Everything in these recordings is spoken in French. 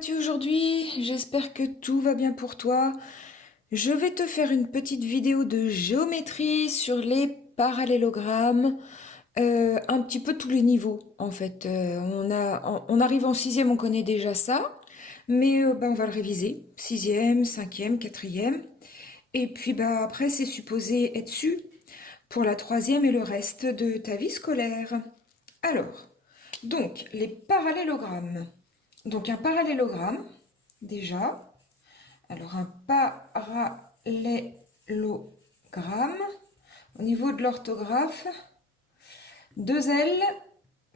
vas-tu aujourd'hui? J'espère que tout va bien pour toi. Je vais te faire une petite vidéo de géométrie sur les parallélogrammes, un petit peu tous les niveaux en fait. On arrive en sixième, on connaît déjà ça, mais on va le réviser. Sixième, cinquième, quatrième. Et puis après, c'est supposé être su pour la troisième et le reste de ta vie scolaire. Alors, donc, les parallélogrammes. Donc, un parallélogramme, déjà. Alors, un parallélogramme, au niveau de l'orthographe, deux L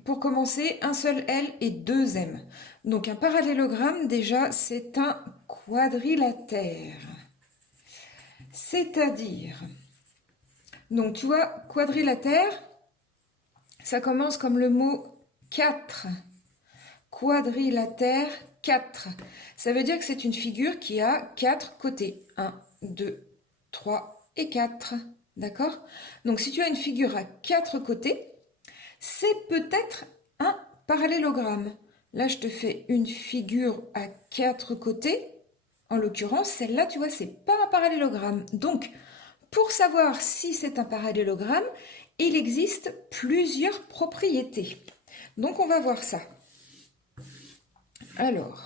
pour commencer, un seul L et deux M. Donc, un parallélogramme, déjà, c'est un quadrilatère. C'est-à-dire, donc tu vois, quadrilatère, ça commence comme le mot 4. Quadrilatère, 4. Ça veut dire que c'est une figure qui a 4 côtés. 1, 2, 3 et 4. D'accord? Donc si tu as une figure à 4 côtés, c'est peut-être un parallélogramme. Là, je te fais une figure à 4 côtés. En l'occurrence, celle-là, tu vois, c'est pas un parallélogramme. Donc, pour savoir si c'est un parallélogramme, il existe plusieurs propriétés. Donc, on va voir ça. Alors,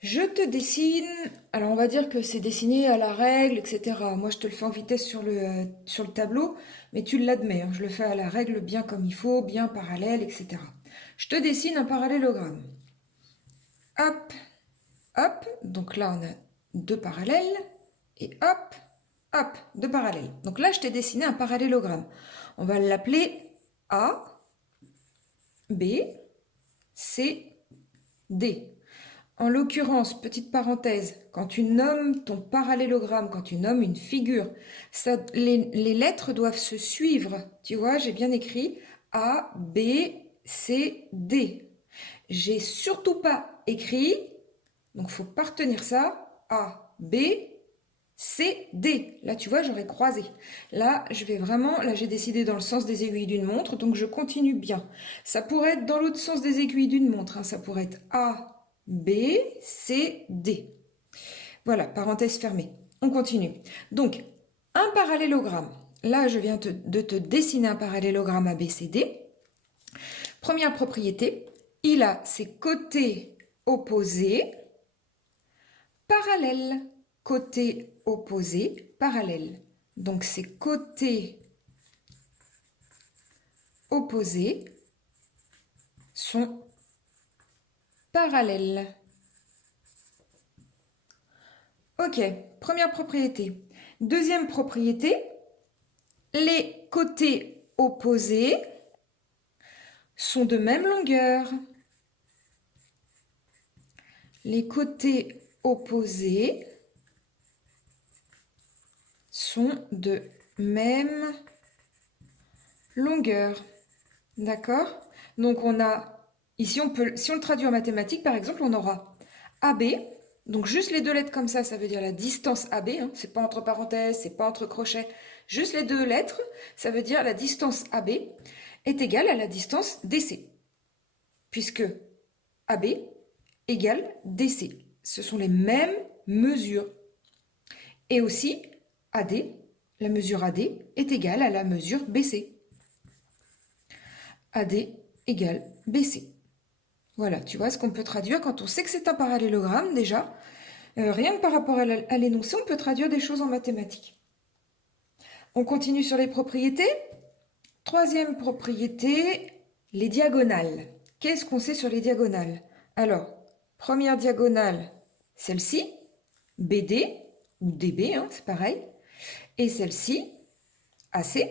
je te dessine, alors on va dire que c'est dessiné à la règle, etc. Moi, je te le fais en vitesse sur le tableau, mais tu l'admets, hein, je le fais à la règle bien comme il faut, bien parallèle, etc. Je te dessine un parallélogramme. Hop, hop, donc là, on a deux parallèles, et hop, hop, deux parallèles. Donc là, je t'ai dessiné un parallélogramme. On va l'appeler A, B, C, D. En l'occurrence, petite parenthèse, quand tu nommes ton parallélogramme, quand tu nommes une figure, les lettres doivent se suivre. Tu vois, j'ai bien écrit A, B, C, D. J'ai surtout pas écrit, donc il faut pas retenir ça, A, B, C, D. Là, tu vois, j'aurais croisé. Là, j'ai décidé dans le sens des aiguilles d'une montre, donc je continue bien. Ça pourrait être dans l'autre sens des aiguilles d'une montre, hein. Ça pourrait être A, B, C, D. Voilà, parenthèse fermée. On continue. Donc, un parallélogramme. Là, je viens de te dessiner un parallélogramme ABCD. Première propriété, il a ses côtés opposés parallèles. Côtés opposés parallèles. Donc, ses côtés opposés sont parallèles. Ok, première propriété. Deuxième propriété, les côtés opposés sont de même longueur. Les côtés opposés sont de même longueur. D'accord? Donc on a, ici si on le traduit en mathématiques, par exemple, on aura AB. Donc juste les deux lettres comme ça veut dire la distance AB. Hein, c'est pas entre parenthèses, c'est pas entre crochets. Juste les deux lettres, ça veut dire la distance AB est égale à la distance DC. Puisque AB égale DC. Ce sont les mêmes mesures. Et aussi, AD, la mesure AD est égale à la mesure BC. AD égale BC. Voilà, tu vois ce qu'on peut traduire quand on sait que c'est un parallélogramme déjà. Rien que par rapport à l'énoncé, on peut traduire des choses en mathématiques. On continue sur les propriétés. Troisième propriété, les diagonales. Qu'est-ce qu'on sait sur les diagonales? Alors, première diagonale, celle-ci, BD ou DB, hein, c'est pareil. Et celle-ci, AC.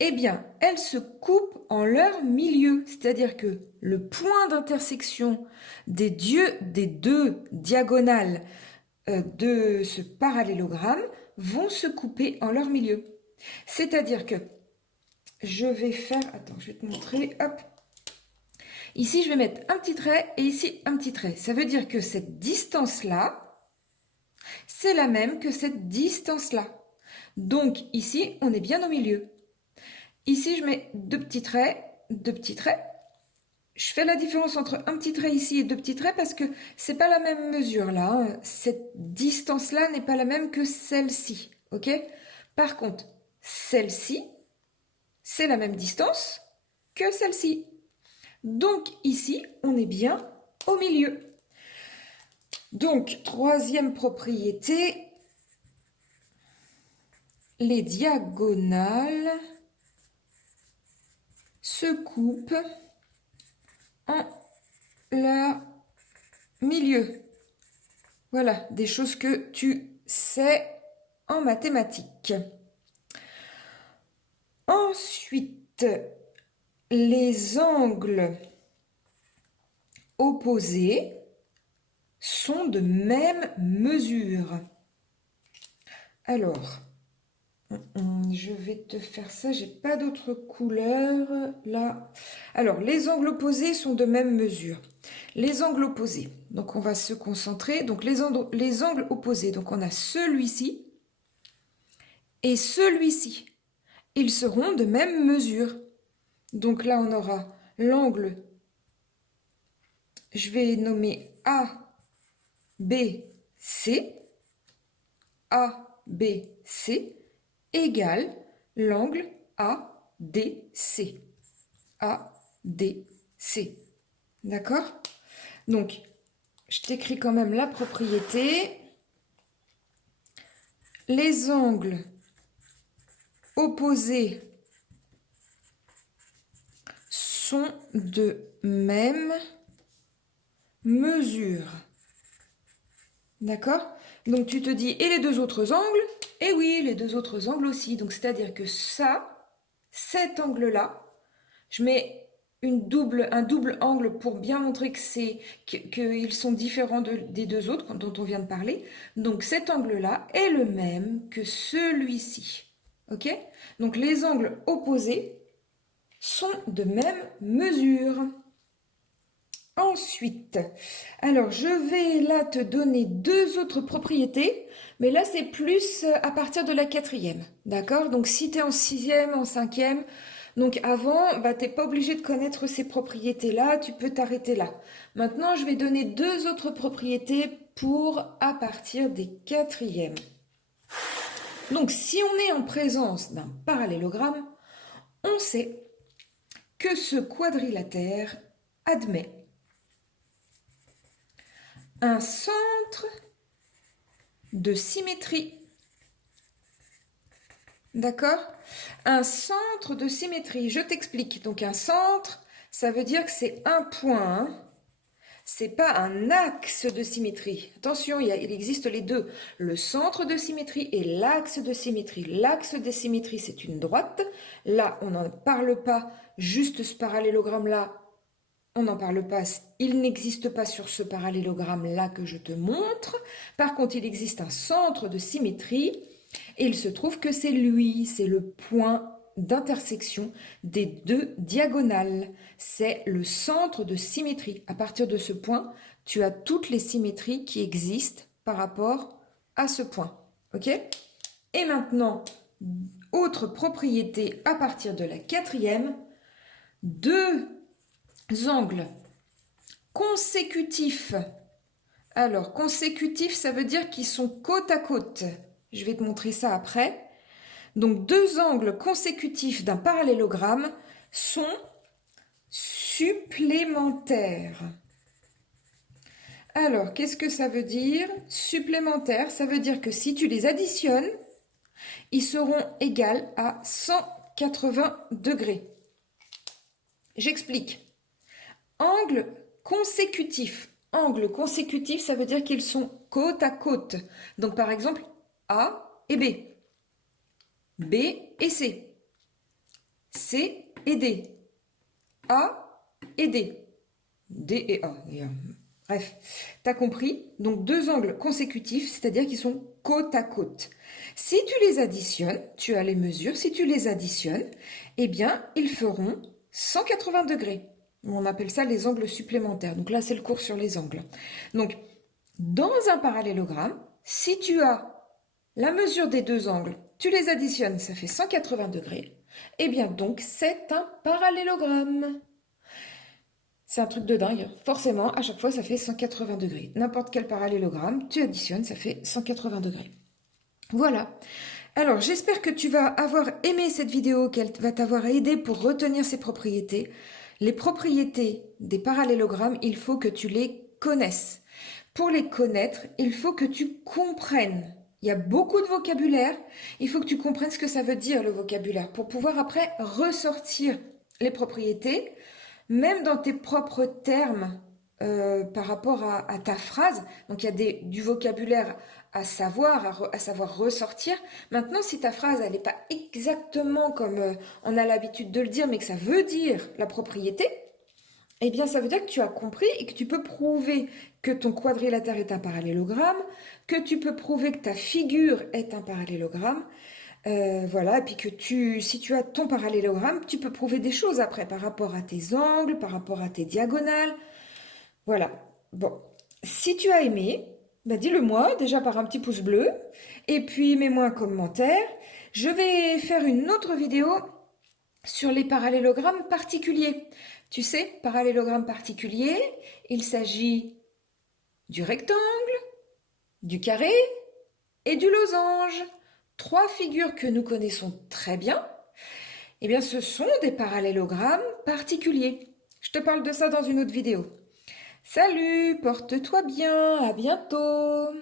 Eh bien, elles se coupent en leur milieu, c'est-à-dire que le point d'intersection des deux diagonales de ce parallélogramme vont se couper en leur milieu. C'est-à-dire que je vais faire, attends, je vais te montrer, hop. Ici, je vais mettre un petit trait et ici, un petit trait. Ça veut dire que cette distance-là, c'est la même que cette distance-là. Donc, ici, on est bien au milieu. Ici, je mets deux petits traits, je fais la différence entre un petit trait ici et deux petits traits parce que c'est pas la même mesure là, hein. Cette distance-là n'est pas la même que celle-ci, ok? Par contre, celle-ci, c'est la même distance que celle-ci. Donc ici, on est bien au milieu. Donc, troisième propriété, les diagonales se coupent en leur milieu. Voilà, des choses que tu sais en mathématiques. Ensuite, les angles opposés sont de même mesure. Alors, je vais te faire ça, j'ai pas d'autre couleur là. Alors, les angles opposés sont de même mesure. Les angles opposés, donc on va se concentrer. Donc les angles opposés, donc on a celui-ci et celui-ci. Ils seront de même mesure. Donc là, on aura l'angle, je vais nommer A, B, C. A, B, C égale l'angle ADC. ADC. D'accord? Donc, je t'écris quand même la propriété. Les angles opposés sont de même mesure. D'accord? Donc tu te dis, et les deux autres angles? Eh oui, les deux autres angles aussi. Donc c'est-à-dire que ça, cet angle-là, je mets un double angle pour bien montrer qu'ils sont différents des deux autres dont on vient de parler. Donc cet angle-là est le même que celui-ci. Ok? Donc les angles opposés sont de même mesure. Ensuite, alors je vais là te donner deux autres propriétés, mais là c'est plus à partir de la quatrième, d'accord? Donc si tu es en sixième, en cinquième, donc avant, tu n'es pas obligé de connaître ces propriétés-là, tu peux t'arrêter là. Maintenant, je vais donner deux autres propriétés pour à partir des quatrièmes. Donc si on est en présence d'un parallélogramme, on sait que ce quadrilatère admet un centre de symétrie. D'accord? Un centre de symétrie. Je t'explique. Donc un centre, ça veut dire que c'est un point. Hein. C'est pas un axe de symétrie. Attention, il existe les deux. Le centre de symétrie et l'axe de symétrie. L'axe de symétrie, c'est une droite. Là, on n'en parle pas. Juste ce parallélogramme-là, on n'en parle pas, il n'existe pas sur ce parallélogramme-là que je te montre. Par contre, il existe un centre de symétrie et il se trouve que c'est lui, c'est le point d'intersection des deux diagonales. C'est le centre de symétrie. À partir de ce point, tu as toutes les symétries qui existent par rapport à ce point. Ok? Et maintenant, autre propriété à partir de la quatrième, deux angles consécutifs. Alors, consécutifs, ça veut dire qu'ils sont côte à côte. Je vais te montrer ça après. Donc, deux angles consécutifs d'un parallélogramme sont supplémentaires. Alors, qu'est-ce que ça veut dire? Supplémentaire, ça veut dire que si tu les additionnes, ils seront égaux à 180 degrés. J'explique. Angle consécutif. Angle consécutif, ça veut dire qu'ils sont côte à côte. Donc par exemple, A et B. B et C. C et D. A et D. D et A. Bref, tu as compris. Donc deux angles consécutifs, c'est-à-dire qu'ils sont côte à côte. Si tu les additionnes, tu as les mesures, si tu les additionnes, eh bien, ils feront 180 degrés. On appelle ça les angles supplémentaires. Donc là, c'est le cours sur les angles. Donc, dans un parallélogramme, si tu as la mesure des deux angles, tu les additionnes, ça fait 180 degrés. Eh bien, donc, c'est un parallélogramme. C'est un truc de dingue. Forcément, à chaque fois, ça fait 180 degrés. N'importe quel parallélogramme, tu additionnes, ça fait 180 degrés. Voilà. Alors, j'espère que tu vas avoir aimé cette vidéo, qu'elle va t'avoir aidé pour retenir ces propriétés. Les propriétés des parallélogrammes, il faut que tu les connaisses. Pour les connaître, il faut que tu comprennes. Il y a beaucoup de vocabulaire. Il faut que tu comprennes ce que ça veut dire, le vocabulaire, pour pouvoir après ressortir les propriétés, même dans tes propres termes par rapport à ta phrase. Donc, il y a du vocabulaire à savoir, à savoir ressortir. Maintenant, si ta phrase, elle n'est pas exactement comme on a l'habitude de le dire, mais que ça veut dire la propriété, eh bien, ça veut dire que tu as compris et que tu peux prouver que ton quadrilatère est un parallélogramme, que tu peux prouver que ta figure est un parallélogramme. Voilà, et puis que si tu as ton parallélogramme, tu peux prouver des choses après par rapport à tes angles, par rapport à tes diagonales. Voilà. Bon, si tu as aimé, bah dis-le moi déjà par un petit pouce bleu, et puis mets-moi un commentaire. Je vais faire une autre vidéo sur les parallélogrammes particuliers. Tu sais, parallélogramme particulier, il s'agit du rectangle, du carré et du losange. Trois figures que nous connaissons très bien. Eh bien, ce sont des parallélogrammes particuliers. Je te parle de ça dans une autre vidéo. Salut, porte-toi bien, à bientôt.